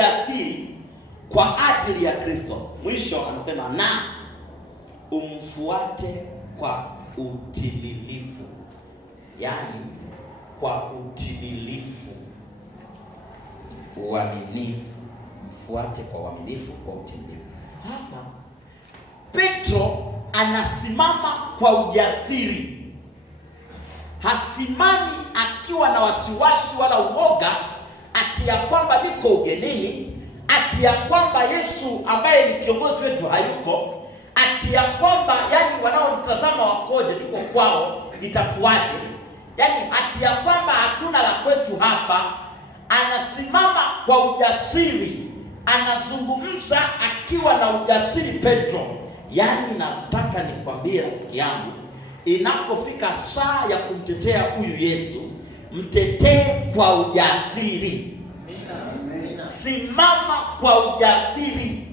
ujasiri kwa ajili ya Kristo. Mwisho anasema na umfuate kwa utimilifu, yaani kwa utimilifu, uaminifu. Mfuate kwa uaminifu, kwa utimilifu. Sasa Petro anasimama kwa ujasiri, hasimami akiwa na wasiwasi wala uoga, ati ya kwamba niko ugenini, ati ya kwamba Yesu ambaye ni kiongozi wetu hayuko, ati ya kwamba yani wanaonitazama wakoje, tuko kwao, itakuwaje? Yani ati ya kwamba hatuna la kwetu hapa. Anasimama kwa ujasiri, anazungumza akiwa na ujasiri Petro. Yani nataka nikwambie rafiki yangu, inapofika saa ya kumtetea huyu Yesu, mtetee kwa ujasiri. Simama kwa ujasiri,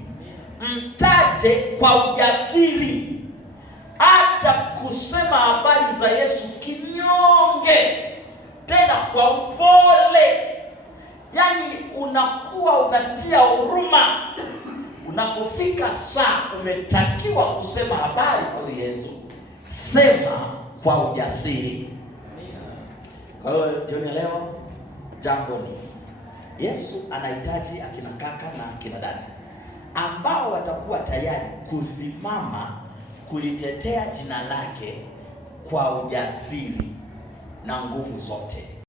mtaje kwa ujasiri. Acha kusema habari za Yesu kinyonge, tena kwa upole. Yani unakuwa unatia huruma. Unapofika saa umetakiwa kusema habari za Yesu, sema kwa ujasiri. Kwa hiyo jioni leo jambo ni Yesu anahitaji akina kaka na akina dada ambao watakuwa tayari kusimama kulitetea jina lake kwa ujasiri na nguvu zote.